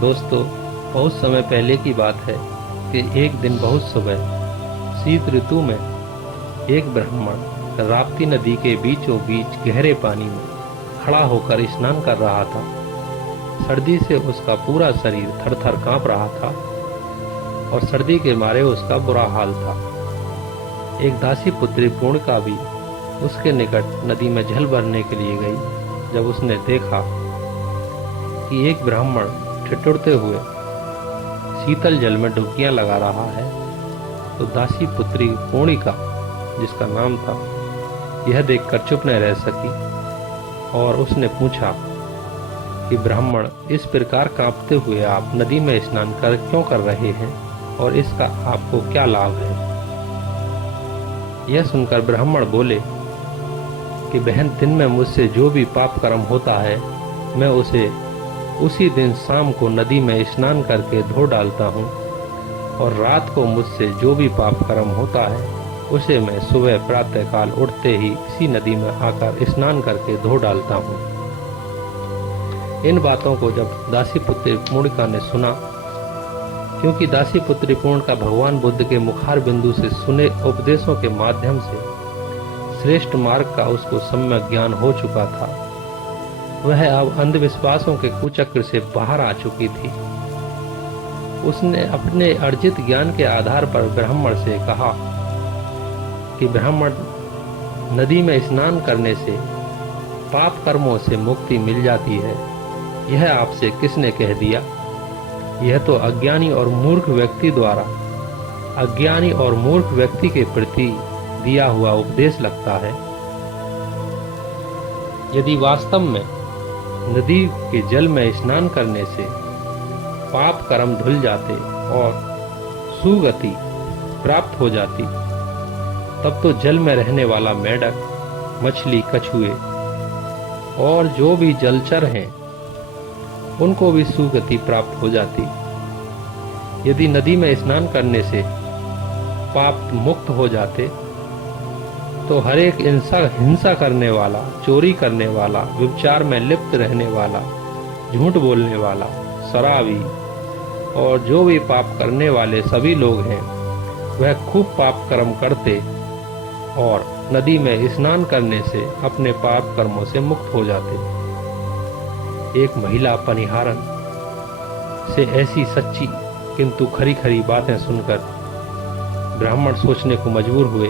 दोस्तों, बहुत समय पहले की बात है कि एक दिन बहुत सुबह शीत ऋतु में एक ब्राह्मण राप्ती नदी के बीचों बीच गहरे पानी में खड़ा होकर स्नान कर रहा था। सर्दी से उसका पूरा शरीर थर-थर कांप रहा था और सर्दी के मारे उसका बुरा हाल था। एक दासी पुत्री पूर्णिका भी उसके निकट नदी में जल भरने के लिए गई। जब उसने देखा कि एक ब्राह्मण ठिठुरते हुए शीतल जल में डुबकियां लगा रहा है, तो दासी पुत्री पूर्णिका, जिसका नाम था, यह देखकर चुप न रह सकी और उसने पूछा कि ब्राह्मण, इस प्रकार कांपते हुए आप नदी में स्नान क्यों कर रहे हैं और इसका आपको क्या लाभ है? यह सुनकर ब्राह्मण बोले कि बहन, दिन में मुझसे जो भी पाप कर्म होता है, मैं उसे उसी दिन शाम को नदी में स्नान करके धो डालता हूँ और रात को मुझसे जो भी पाप कर्म होता है, उसे मैं सुबह प्रातःकाल उठते ही इसी नदी में आकर स्नान करके धो डालता हूँ। इन बातों को जब दासी पुत्री पूर्णिका ने सुना, क्योंकि दासी पुत्री पूर्णिका भगवान बुद्ध के मुखार बिंदु से सुने उपदेशों के माध्यम से श्रेष्ठ मार्ग का उसको सम्यक ज्ञान हो चुका था, वह अब अंधविश्वासों के कुचक्र से बाहर आ चुकी थी। उसने अपने अर्जित ज्ञान के आधार पर ब्राह्मण से कहा कि ब्राह्मण, नदी में स्नान करने से पाप कर्मों से मुक्ति मिल जाती है, यह आपसे किसने कह दिया? यह तो अज्ञानी और मूर्ख व्यक्ति द्वारा अज्ञानी और मूर्ख व्यक्ति के प्रति दिया हुआ उपदेश लगता है। यदि वास्तव में नदी के जल में स्नान करने से पाप कर्म धुल जाते और सुगति प्राप्त हो जाती, तब तो जल में रहने वाला मेढक, मछली, कछुए और जो भी जलचर हैं, उनको भी सुगति प्राप्त हो जाती। यदि नदी में स्नान करने से पाप मुक्त हो जाते, तो हर एक हिंसा करने वाला, चोरी करने वाला, व्यभिचार में लिप्त रहने वाला, झूठ बोलने वाला, शराबी और जो भी पाप करने वाले सभी लोग हैं, वह खूब पाप कर्म करते और नदी में स्नान करने से अपने पाप कर्मों से मुक्त हो जाते। एक महिला पनिहारन से ऐसी सच्ची किंतु खरी खरी बातें सुनकर ब्राह्मण सोचने को मजबूर हुए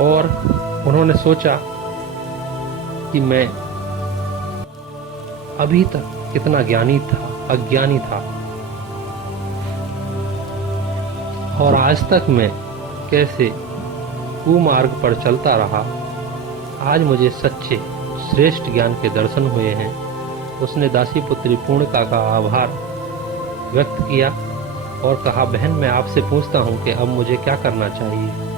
और उन्होंने सोचा कि मैं अभी तक कितना अज्ञानी था और आज तक मैं कैसे कुमार्ग पर चलता रहा। आज मुझे सच्चे श्रेष्ठ ज्ञान के दर्शन हुए हैं। उसने दासी पुत्री पूर्णिका का आभार व्यक्त किया और कहा, बहन, मैं आपसे पूछता हूँ कि अब मुझे क्या करना चाहिए?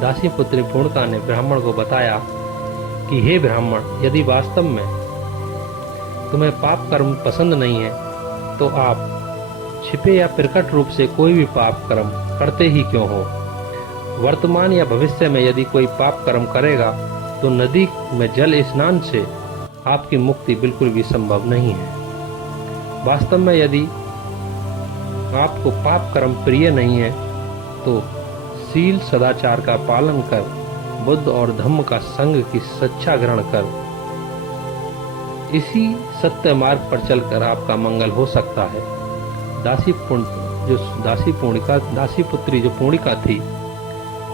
दासी पुत्री पूर्णिका ने ब्राह्मण को बताया कि हे ब्राह्मण, यदि वास्तव में तुम्हें पाप कर्म पसंद नहीं है, तो आप छिपे या प्रकट रूप से कोई भी पाप कर्म करते ही क्यों हो? वर्तमान या भविष्य में यदि कोई पाप कर्म करेगा, तो नदी में जल स्नान से आपकी मुक्ति बिल्कुल भी संभव नहीं है। वास्तव में यदि आपको पाप कर्म प्रिय नहीं है, तो शील सदाचार का पालन कर, बुद्ध और धम्म का संग की शिक्षा ग्रहण कर, इसी सत्य मार्ग पर चलकर आपका मंगल हो सकता है। दासी पुत्री जो पूर्णिका थी,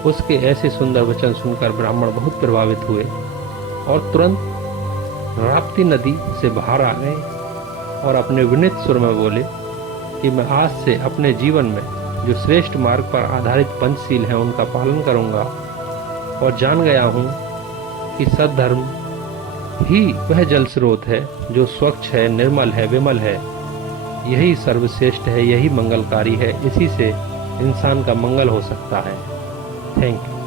उसके ऐसे सुंदर वचन सुनकर ब्राह्मण बहुत प्रभावित हुए और तुरंत राप्ती नदी से बाहर आ गए और अपने विनीत सुर में बोले कि मैं आज से अपने जीवन में जो श्रेष्ठ मार्ग पर आधारित पंचशील हैं, उनका पालन करूंगा और जान गया हूं कि सद्धर्म ही वह जल स्रोत है जो स्वच्छ है, निर्मल है, विमल है। यही सर्वश्रेष्ठ है, यही मंगलकारी है। इसी से इंसान का मंगल हो सकता है। Thank you.